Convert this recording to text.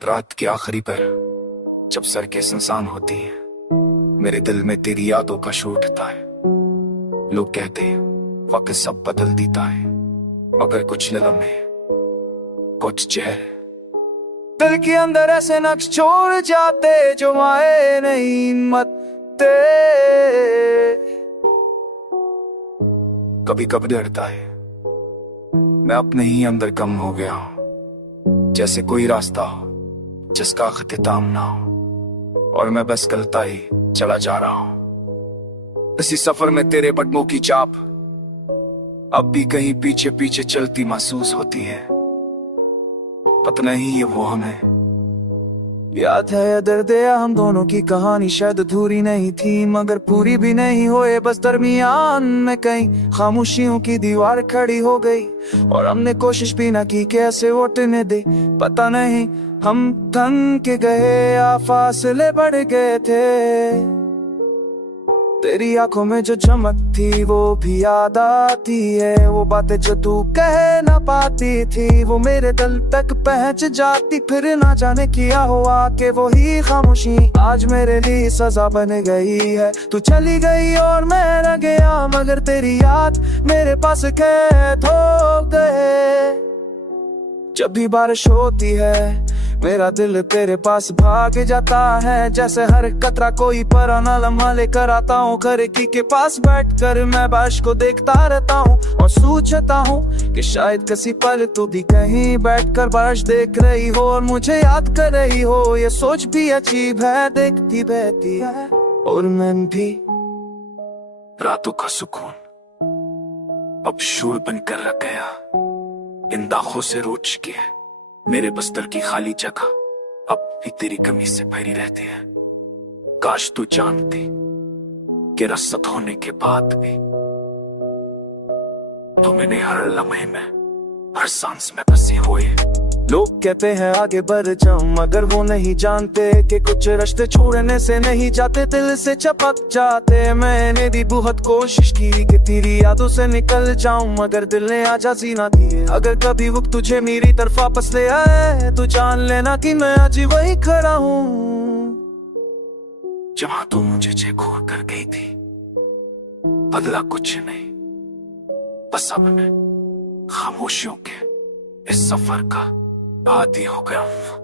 रात के आखिरी पर जब सड़कें सुनसान होती हैं, मेरे दिल में तेरी यादों का शोर उठता है। लोग कहते हैं वक्त सब बदल देता है, मगर कुछ लम्हे, कुछ चेहरे दिल के अंदर ऐसे नक्श छोड़ जाते जो आए नहीं मत्ते। कभी कभी डरता है मैं अपने ही अंदर कम हो गया हूं, जैसे कोई रास्ता हो जिसका अख्तिताम ना हो और मैं बस गलता ही चला जा रहा हूं। इसी सफर में तेरे कदमों की चाप अब भी कहीं पीछे पीछे चलती महसूस होती है। पता नहीं ये वो हमें याद है या दर्द है, हम दोनों की कहानी शायद अधूरी नहीं थी मगर पूरी भी नहीं होए। बस दरमियान में कहीं खामोशियों की दीवार खड़ी हो गई और हमने कोशिश भी ना की कैसे उठने दे। पता नहीं हम थम के गए या फासले बढ़ गए थे। तेरी आंखों में जो चमक थी वो भी याद आती है, वो बातें जो तू कह ना पाती थी वो मेरे दिल तक पहुंच जाती। फिर ना जाने क्या हुआ कि वो ही खामोशी आज मेरे लिए सजा बन गई है। तू चली गई और मैं रह गया मगर तेरी याद मेरे पास कैद हो गए। जब भी बारिश होती है मेरा दिल तेरे पास भाग जाता है, जैसे हर कतरा कोई पुराना लम्हा लेकर आता हूँ। खिड़की के पास बैठकर मैं बारिश को देखता रहता हूँ और सोचता हूँ कि शायद किसी पल तू भी कहीं बैठकर बारिश देख रही हो और मुझे याद कर रही हो। ये सोच भी अजीब है, देखती बहती है और मैं भी। रातों का सुकून अब शोर बनकर रह गया, इन दागों से रोज के मेरे बस्तर की खाली जगह अब भी तेरी कमी से भरी रहती है। काश तू जानती कि रसद होने के बाद भी तू मैंने हर लम्हे में, हर सांस में बसे हुए। लोग कहते हैं आगे बढ़ जाऊं मगर वो नहीं जानते कि कुछ रास्ते छोड़ने से नहीं जाते, दिल से चपक जाते। मैंने भी बहुत कोशिश की कि तेरी यादों से निकल जाऊं मगर दिल ने आजादी ना दी। अगर कभी वक्त तुझे मेरी तरफ वापस ले आए तो जान लेना कि मैं आज वही खड़ा हूँ जहां तू मुझे छोड़ कर गई थी। बदला कुछ नहीं, बस अब मैं खामोशियों के इस सफर का आदी हो गया हूं।